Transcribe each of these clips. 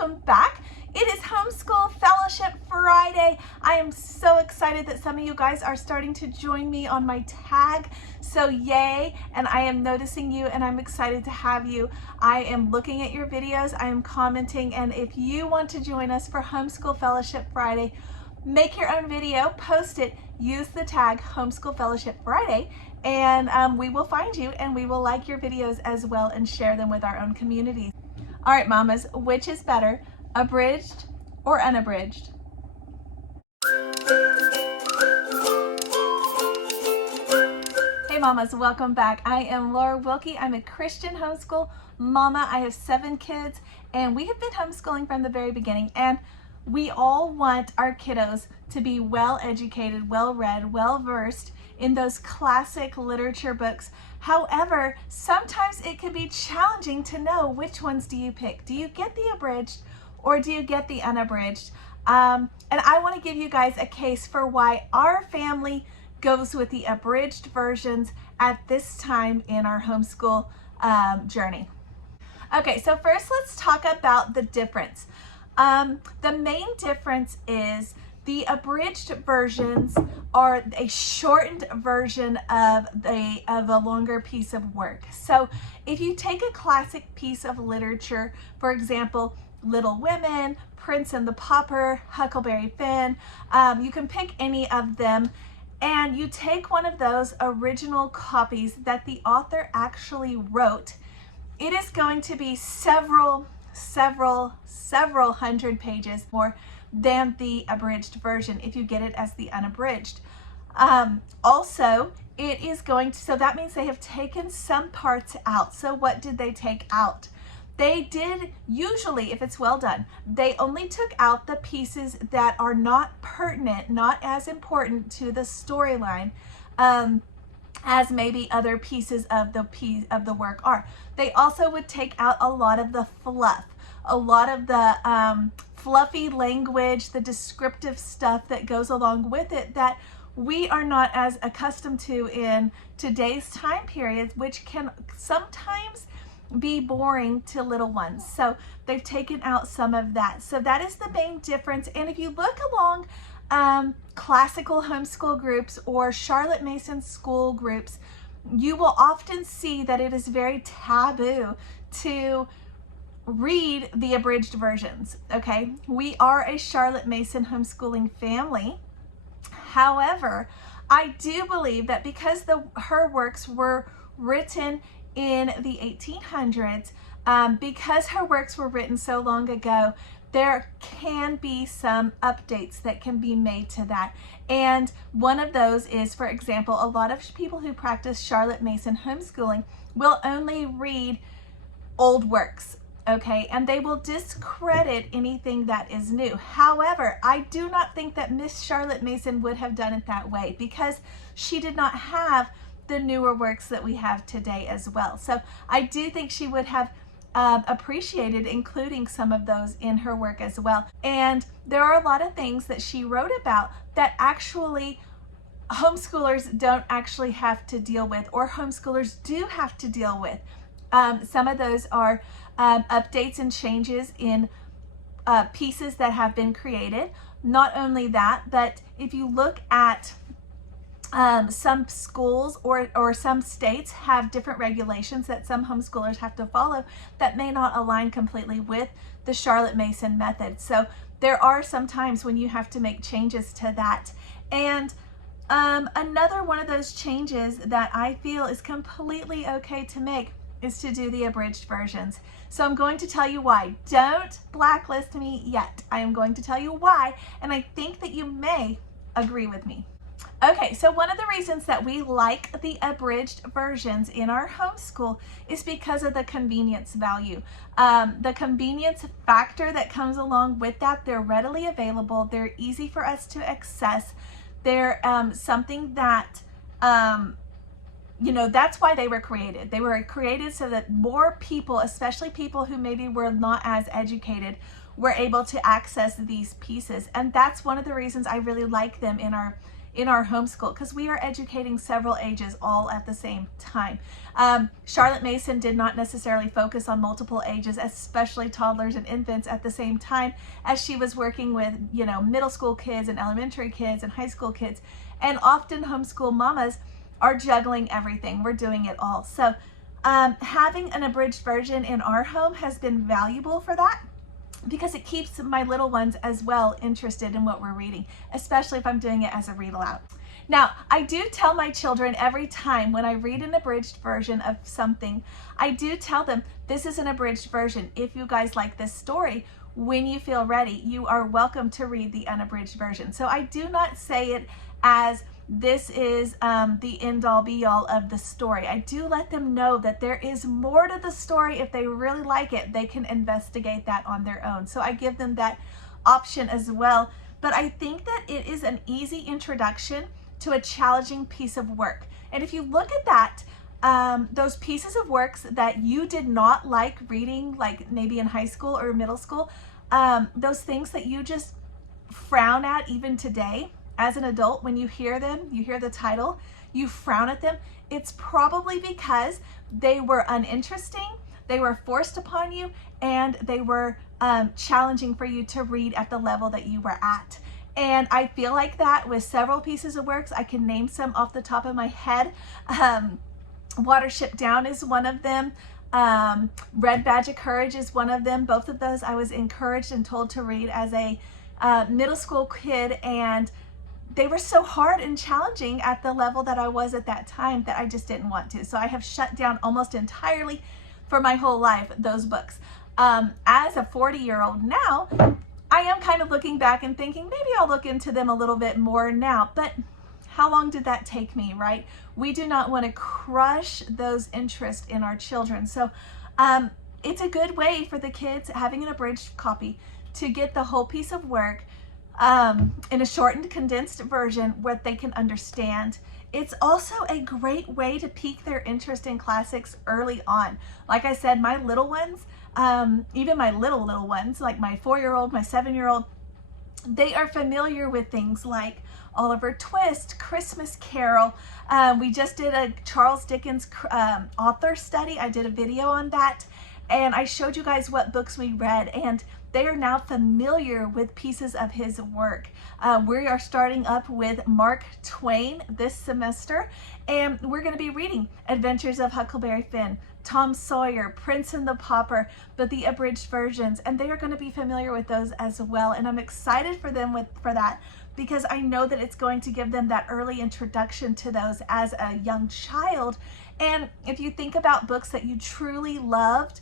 welcome back. It is Homeschool Fellowship Friday. I am so excited that some of you guys are starting to join me on my tag. So yay, and I am noticing you and I'm excited to have you. I am looking at your videos, I am commenting, and if you want to join us for Homeschool Fellowship Friday, make your own video, post it, use the tag Homeschool Fellowship Friday, and we will find you and we will like your videos as well and share them with our own community. All right, mamas, which is better, abridged or unabridged? Hey mamas, welcome back. I am Laura Wilkie. I'm a Christian homeschool mama. I have 7 kids and we have been homeschooling from the very beginning, and we all want our kiddos to be well educated, well read, well versed in those classic literature books. However, sometimes it can be challenging to know which ones do you pick. Do you get the abridged or do you get the unabridged? And I want to give you guys a case for why our family goes with the abridged versions at this time in our homeschool journey. Okay, so first let's talk about the difference. The main difference is the abridged versions are a shortened version of a longer piece of work. So if you take a classic piece of literature, for example, Little Women, Prince and Pauper, Huckleberry Finn, you can pick any of them, and you take one of those original copies that the author actually wrote. It is going to be several hundred pages more than the abridged version if you get it as the unabridged. Also, it is going to, so that means they have taken some parts out. So what did they take out? They did, usually, if it's well done, they only took out the pieces that are not pertinent, not as important to the storyline, as maybe other pieces of the work are. They also would take out a lot of the fluff, a lot of the fluffy language, the descriptive stuff that goes along with it that we are not as accustomed to in today's time periods, which can sometimes be boring to little ones. So they've taken out some of that. So that is the main difference. And if you look along classical homeschool groups or Charlotte Mason school groups, you will often see that it is very taboo to read the abridged versions. Okay, we are a Charlotte Mason homeschooling family. However, I do believe that because her works were written in the 1800s, because her works were written so long ago, there can be some updates that can be made to that. And one of those is, for example, a lot of people who practice Charlotte Mason homeschooling will only read old works, okay? And they will discredit anything that is new. However, I do not think that Miss Charlotte Mason would have done it that way because she did not have the newer works that we have today as well. So I do think she would have appreciated including some of those in her work as well. And there are a lot of things that she wrote about that actually homeschoolers don't actually have to deal with, or homeschoolers do have to deal with. Some of those are updates and changes in pieces that have been created. Not only that, but if you look at some schools or some states have different regulations that some homeschoolers have to follow that may not align completely with the Charlotte Mason method. So there are some times when you have to make changes to that. And another one of those changes that I feel is completely okay to make is to do the abridged versions. So I'm going to tell you why. Don't blacklist me yet. I am going to tell you why, and I think that you may agree with me. Okay, so one of the reasons that we like the abridged versions in our homeschool is because of the convenience value. The convenience factor that comes along with that. They're readily available. They're easy for us to access. They're something that, you know, that's why they were created. They were created so that more people, especially people who maybe were not as educated, were able to access these pieces. And that's one of the reasons I really like them in our in our homeschool because we are educating several ages all at the same time. Charlotte Mason did not necessarily focus on multiple ages, especially toddlers and infants, at the same time as she was working with, you know, middle school kids and elementary kids and high school kids. And often homeschool mamas are juggling everything. We're doing it all. So having an abridged version in our home has been valuable for that, because it keeps my little ones as well interested in what we're reading, especially if I'm doing it as a read aloud. Now, I do tell my children every time when I read an abridged version of something, I do tell them, this is an abridged version. If you guys like this story, when you feel ready, you are welcome to read the unabridged version. So I do not say it as this is the end-all be-all of the story. I do let them know that there is more to the story. If they really like it, they can investigate that on their own. So I give them that option as well. But I think that it is an easy introduction to a challenging piece of work. And if you look at that, those pieces of works that you did not like reading, like maybe in high school or middle school, those things that you just frown at even today as an adult, when you hear them, you hear the title, you frown at them, it's probably because they were uninteresting, they were forced upon you, and they were challenging for you to read at the level that you were at. And I feel like that with several pieces of works. I can name some off the top of my head. Watership Down is one of them. Red Badge of Courage is one of them. Both of those I was encouraged and told to read as a middle school kid, and they were so hard and challenging at the level that I was at that time that I just didn't want to. So I have shut down almost entirely for my whole life those books. As a 40-year-old now, I am kind of looking back and thinking maybe I'll look into them a little bit more now, but how long did that take me, right? We do not want to crush those interests in our children. So it's a good way for the kids having an abridged copy to get the whole piece of work in a shortened, condensed version where they can understand. It's also a great way to pique their interest in classics early on. Like I said, my little ones, even my little ones, like my 4-year-old, my 7-year-old, they are familiar with things like Oliver Twist, Christmas Carol. We just did a Charles Dickens author study. I did a video on that, and I showed you guys what books we read, and they are now familiar with pieces of his work. We are starting up with Mark Twain this semester, and we're going to be reading Adventures of Huckleberry Finn, Tom Sawyer, Prince and Pauper, but the abridged versions, and they are going to be familiar with those as well. And I'm excited for them for that, because I know that it's going to give them that early introduction to those as a young child. And if you think about books that you truly loved,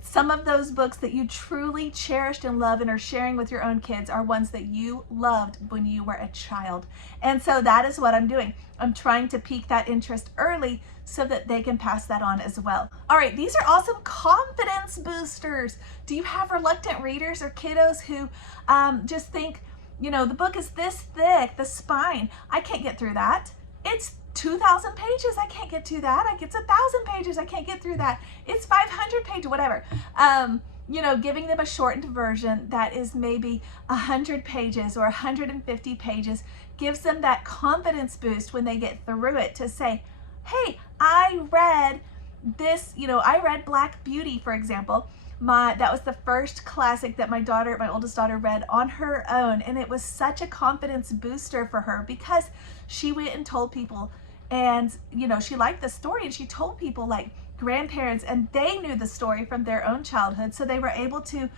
some of those books that you truly cherished and love and are sharing with your own kids are ones that you loved when you were a child. And so that is what I'm doing. I'm trying to pique that interest early so that they can pass that on as well. All right, these are awesome confidence boosters. Do you have reluctant readers or kiddos who just think, you know, the book is this thick, the spine, I can't get through that. It's 2,000 pages, I can't get to that. It's 1,000 pages, I can't get through that. It's 500 pages, whatever. You know, giving them a shortened version that is maybe 100 pages or 150 pages gives them that confidence boost when they get through it to say, hey, I read this, you know, I read Black Beauty, for example. That was the first classic that my oldest daughter read on her own, and it was such a confidence booster for her because she went and told people, and you know, she liked the story, and she told people like grandparents, and they knew the story from their own childhood, so they were able to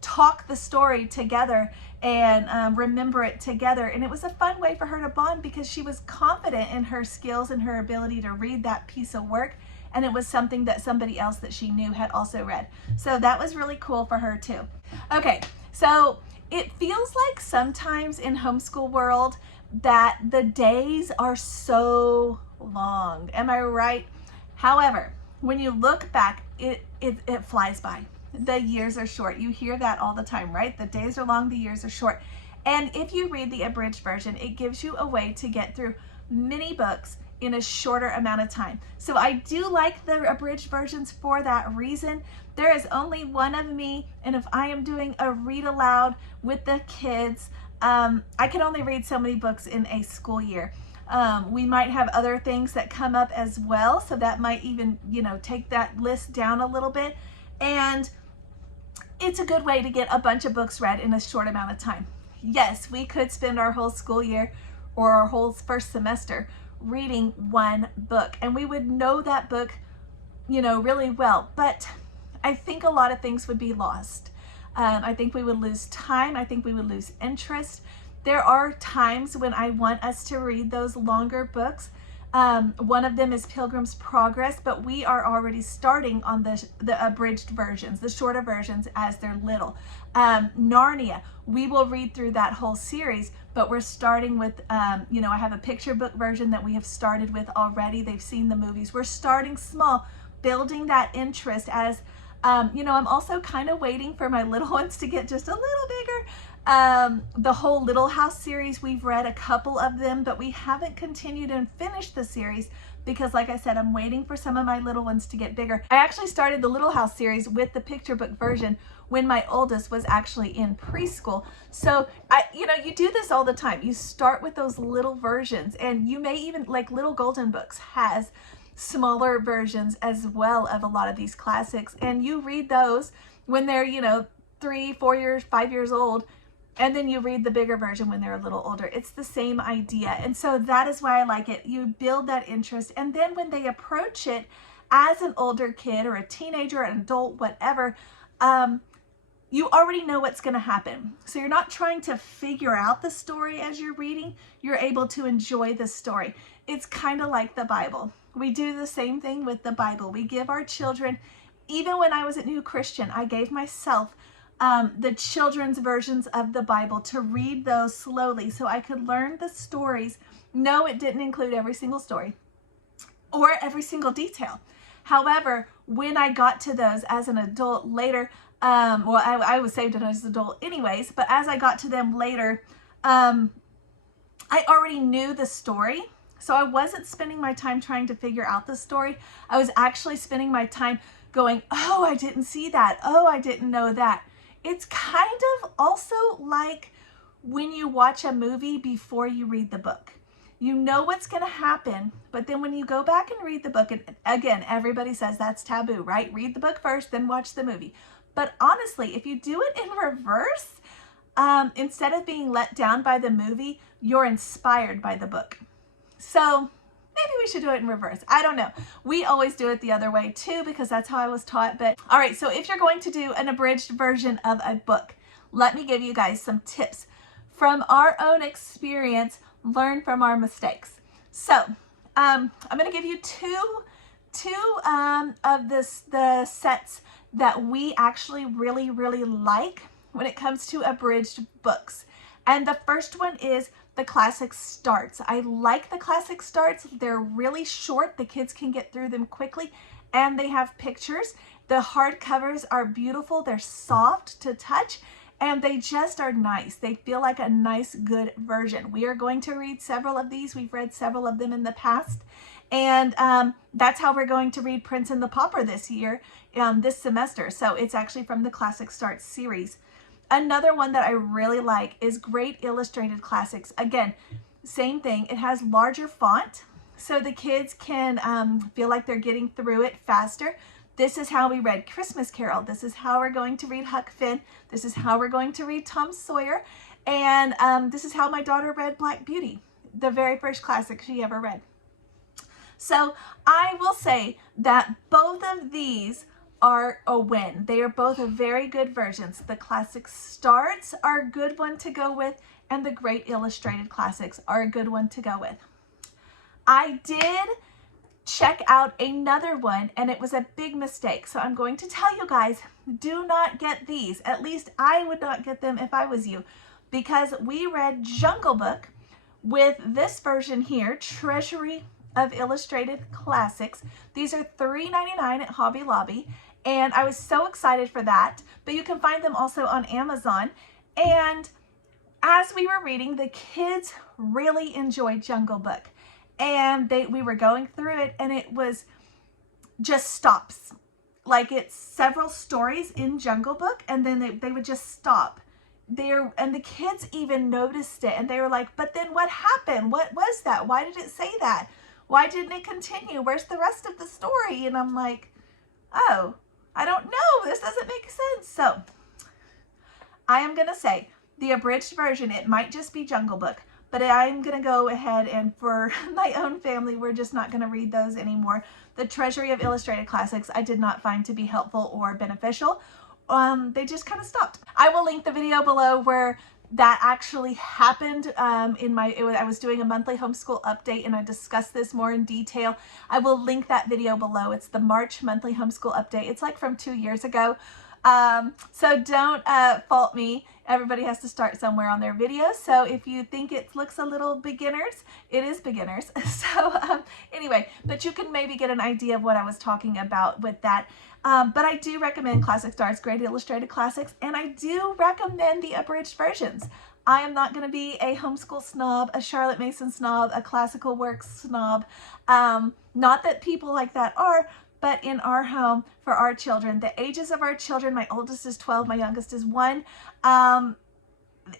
talk the story together and remember it together. And it was a fun way for her to bond because she was confident in her skills and her ability to read that piece of work, and it was something that somebody else that she knew had also read. So that was really cool for her too. Okay, so it feels like sometimes in homeschool world that the days are so long. Am I right? However, when you look back, it flies by. The years are short. You hear that all the time, right? The days are long, the years are short. And if you read the abridged version, it gives you a way to get through many books in a shorter amount of time. So I do like the abridged versions for that reason. There is only one of me, and if I am doing a read aloud with the kids, I can only read so many books in a school year. We might have other things that come up as well, so that might even, you know, take that list down a little bit. And it's a good way to get a bunch of books read in a short amount of time. Yes, we could spend our whole school year or our whole first semester reading one book, and we would know that book, you know, really well. But I think a lot of things would be lost. I think we would lose time. I think we would lose interest. There are times when I want us to read those longer books. One of them is Pilgrim's Progress, but we are already starting on the abridged versions, the shorter versions as they're little. Narnia, we will read through that whole series, but we're starting with, you know, I have a picture book version that we have started with already. They've seen the movies. We're starting small, building that interest as, you know, I'm also kind of waiting for my little ones to get just a little bigger. The whole Little House series, we've read a couple of them, but we haven't continued and finished the series because, like I said, I'm waiting for some of my little ones to get bigger. I actually started the Little House series with the picture book version when my oldest was actually in preschool. So you know, you do this all the time. You start with those little versions, and you may even, like Little Golden Books has smaller versions as well of a lot of these classics, and you read those when they're, you know, 3, 4 years, 5 years old, and then you read the bigger version when they're a little older. It's the same idea, and so that is why I like it. You build that interest, and then when they approach it as an older kid or a teenager or an adult, whatever, you already know what's going to happen. So you're not trying to figure out the story as you're reading. You're able to enjoy the story. It's kind of like the Bible. We do the same thing with the Bible. We give our children, even when I was a new Christian, I gave myself the children's versions of the Bible to read those slowly so I could learn the stories. No, it didn't include every single story or every single detail. However, when I got to those as an adult later, well, I was saved as an adult anyways, but as I got to them later, I already knew the story. So I wasn't spending my time trying to figure out the story. I was actually spending my time going, oh, I didn't see that. Oh, I didn't know that. It's kind of also like when you watch a movie before you read the book. You know what's going to happen, but then when you go back and read the book, and again, everybody says that's taboo, right? Read the book first, then watch the movie. But honestly, if you do it in reverse, instead of being let down by the movie, you're inspired by the book. So maybe we should do it in reverse. I don't know. We always do it the other way too, because that's how I was taught. But all right, so if you're going to do an abridged version of a book, let me give you guys some tips from our own experience. Learn from our mistakes. So I'm going to give you two of the sets that we actually really like when it comes to abridged books. And the first one is the classic starts. I like the classic starts. They're really short. The kids can get through them quickly, and they have pictures. The hardcovers are beautiful. They're soft to touch, and they just are nice. They feel like a nice, good version. We are going to read several of these. We've read several of them in the past, and that's how we're going to read Prince and Pauper this year, this semester. So it's actually from the Classic Starts series. Another one that I really like is Great Illustrated Classics. Again, same thing. It has larger font, so the kids can feel like they're getting through it faster. This is how we read Christmas Carol. This is how we're going to read Huck Finn. This is how we're going to read Tom Sawyer. And this is how my daughter read Black Beauty, the very first classic she ever read. So I will say that both of these are a win. They are both very good versions. The Classic Starts are a good one to go with, and the Great Illustrated Classics are a good one to go with. I did check out another one, and it was a big mistake. So I'm going to tell you guys, do not get these. At least I would not get them if I was you, because we read Jungle Book with this version here, Treasury of Illustrated Classics. These are $3.99 at Hobby Lobby. And I was so excited for that, but you can find them also on Amazon. And as we were reading, the kids really enjoyed Jungle Book, and we were going through it, and it was just stops. Like, it's several stories in Jungle Book, and then they would just stop and the kids even noticed it, and they were like, but then what happened? What was that? Why did it say that? Why didn't it continue? Where's the rest of the story? And I'm like, oh, I don't know. This doesn't make sense. So I am going to say the abridged version, it might just be Jungle Book, but I'm going to go ahead and for my own family, we're just not going to read those anymore. The Treasury of Illustrated Classics I did not find to be helpful or beneficial. They just kind of stopped. I will link the video below where that actually happened. I was doing a monthly homeschool update and I discussed this more in detail. I will link that video below. It's the March monthly homeschool update. It's like from 2 years ago. So don't fault me. Everybody has to start somewhere on their videos. So if you think it looks a little beginners, it is beginners. So anyway, but you can maybe get an idea of what I was talking about with that. But I do recommend Classic Star's Great Illustrated Classics, and I do recommend the abridged versions. I am not going to be a homeschool snob, a Charlotte Mason snob, a classical works snob. Not that people like that are, but in our home, for our children, the ages of our children, my oldest is 12, my youngest is 1,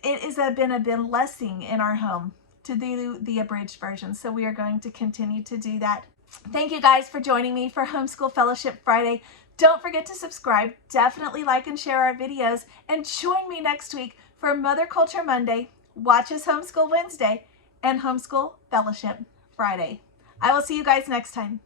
it has been a blessing in our home to do the abridged version. So we are going to continue to do that. Thank you guys for joining me for Homeschool Fellowship Friday. Don't forget to subscribe, definitely like and share our videos, and join me next week for Mother Culture Monday, Watch Us Homeschool Wednesday, and Homeschool Fellowship Friday. I will see you guys next time.